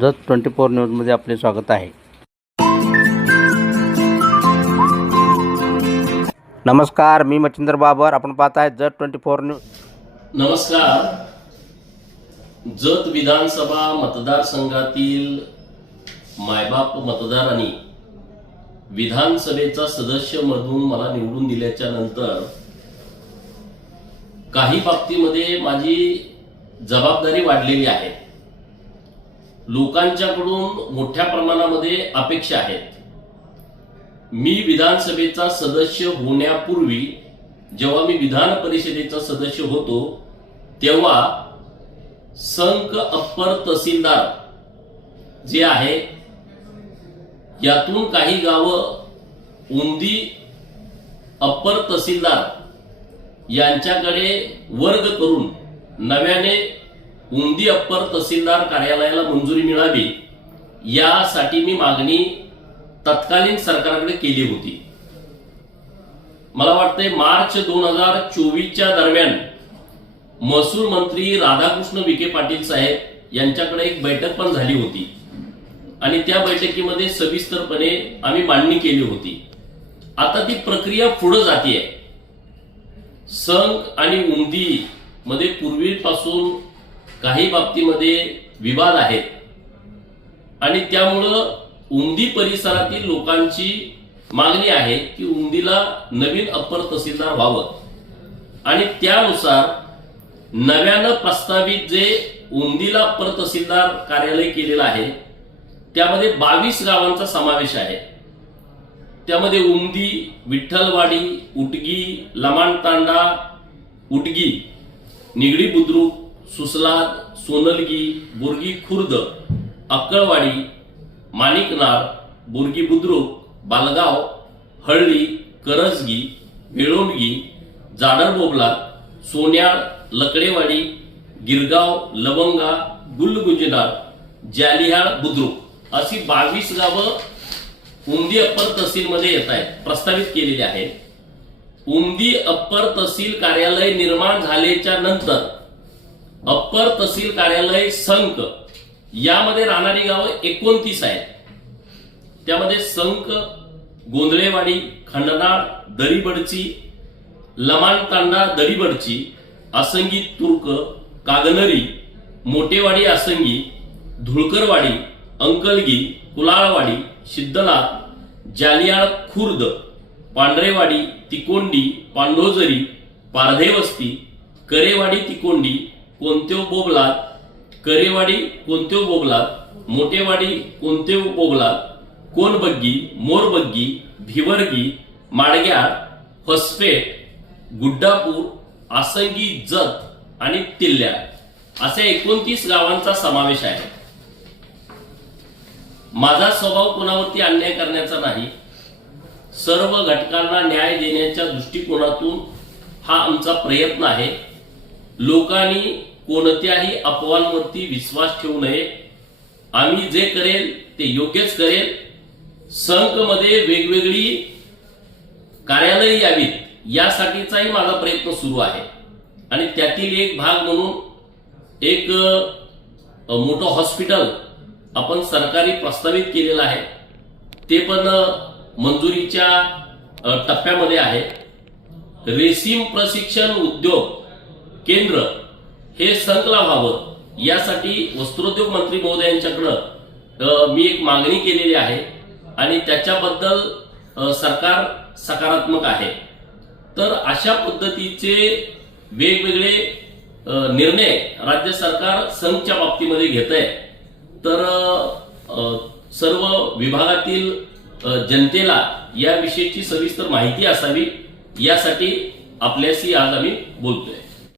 जत 24 न्यूजमध्ये आपले स्वागत आहे। नमस्कार, मी मच्छिंद्र बाबर, आपण पाहत आहे जत 24 न्यूज। नमस्कार। जत विधानसभा मतदारसंघातील मायबाप मतदारांनी विधानसभेचा सदस्य म्हणून मला निवडून दिल्याच्या नंतर काही बाबतीमध्ये माझी जबाबदारी वाढलेली आहे। लोकांच्याकडून मोठ्या प्रमाणामध्ये अपेक्षा आहेत। मी विधानसभेचा सदस्य होण्यापूर्वी जेव्हा मी विधान परिषदेचा सदस्य होतो तेव्हा संक अप्पर तहसीलदार जे आहे यातून काही गावं उंदी अप्पर तहसीलदार यांच्याकडे वर्ग करून नव्याने उंदी अप्पर तहसीलदार कार्यालयाला मंजुरी मिळावी यासाठी मी मागणी तत्कालीन सरकारकडे केली होती। मला वाटते मार्च 2024च्या दरम्यान महसूल मंत्री राधाकृष्ण विखे पाटील साहेब यांच्याकडे एक बैठक पण झाली होती आणि त्या बैठकीमध्ये सविस्तरपणे आम्ही मांडणी केली होती। आता ती प्रक्रिया पुढे जाते आहे। संक आणि उंदी मध्ये पूर्वीपासून काही बाबतीमध्ये विवाद आहेत आणि त्यामुळं उंदी परिसरातील लोकांची मागणी आहे की उंदीला नवीन अप्पर तहसीलदार व्हावं आणि त्यानुसार नव्यानं प्रस्तावित जे उंदीला अप्पर तहसीलदार कार्यालय केलेलं आहे त्यामध्ये 22 गावांचा समावेश आहे। त्यामध्ये उंदी, विठ्ठलवाडी, उटगी, लमाणतांडा, उटगी, निगडी बुद्रुक, सुसलाद, सोनलगी, बोरगी खुर्द, अक्कळवाडी, माणिकनार, बोरगी बुद्रुक, बालगाव, हळली, करजगी, वेळोंडगी, जाडरबोबला, सोन्याळ, लकडेवाडी, गिरगाव, लवंगा, गुलगुंजनार, जालिहाळ बुद्रुक अशी 22 गावं उंदी अप्पर तहसील मध्ये येत आहेत, प्रस्तावित केलेली आहेत। उंदी अप्पर तहसील कार्यालय निर्माण झाल्याच्या नंतर अप्पर तहसील कार्यालय संक यामध्ये राहणारी गावं 29 आहेत। त्यामध्ये संक, गोंधळेवाडी, खंडनाळ, दरीबडची, लमाणतांडा दरीबडची, आसंगी तुर्क, कागनरी, मोठेवाडी आसंगी, धुळकरवाडी, अंकलगी, कुलाळवाडी, सिद्धनाथ, जालियाळ खुर्द, पांढरेवाडी, तिकोंडी, पांडोजरी, पारधेवस्ती, करेवाडी तिकोंडी, कोणतेव बोबलाद, करेवाडी कोणतेव बोबलाद, मोठेवाडी कोणतेव बोबलाद, कोणबग्गी, मोरबग्गी, भिवरगी, माडग्याळ, फसफेट, गुड्डापूर, आसंगी, जत आणि तिल्ल्या असे 29 गावांचा समावेश आहे। माझा स्वभाव कोणावरती अन्याय करण्याचा नाही, सर्व घटकांना न्याय देण्याच्या दृष्टिकोनातून हा आमचा प्रयत्न आहे। लोकांनी कोणत्याही अफवांवरती विश्वास ठेवू नये। आम्ही जे करेल ते योग्यच करेल। संक मध्ये वेगवेगळी कार्यालय यावीत यासाठीचाही माझा प्रयत्न सुरू आहे आणि त्यातील एक भाग म्हणून एक मोठं हॉस्पिटल आपण सरकारी प्रस्तावित केलेलं आहे, ते पण मंजुरीच्या टप्प्यामध्ये आहे। रेशीम प्रशिक्षण उद्योग केंद्र हे संकला व्हावं यासाठी वस्त्रोद्योग मंत्री महोदयांच्याकडे मी एक मागणी केलेली आहे आणि त्याच्याबद्दल सरकार सकारात्मक आहे। तर अशा पद्धतीचे वेगवेगळे निर्णय राज्य सरकार संघच्या बाबतीमध्ये घेत आहे। तर सर्व विभागातील जनतेला याविषयीची सविस्तर माहिती असावी यासाठी आपल्याशी आज आम्ही बोलतोय।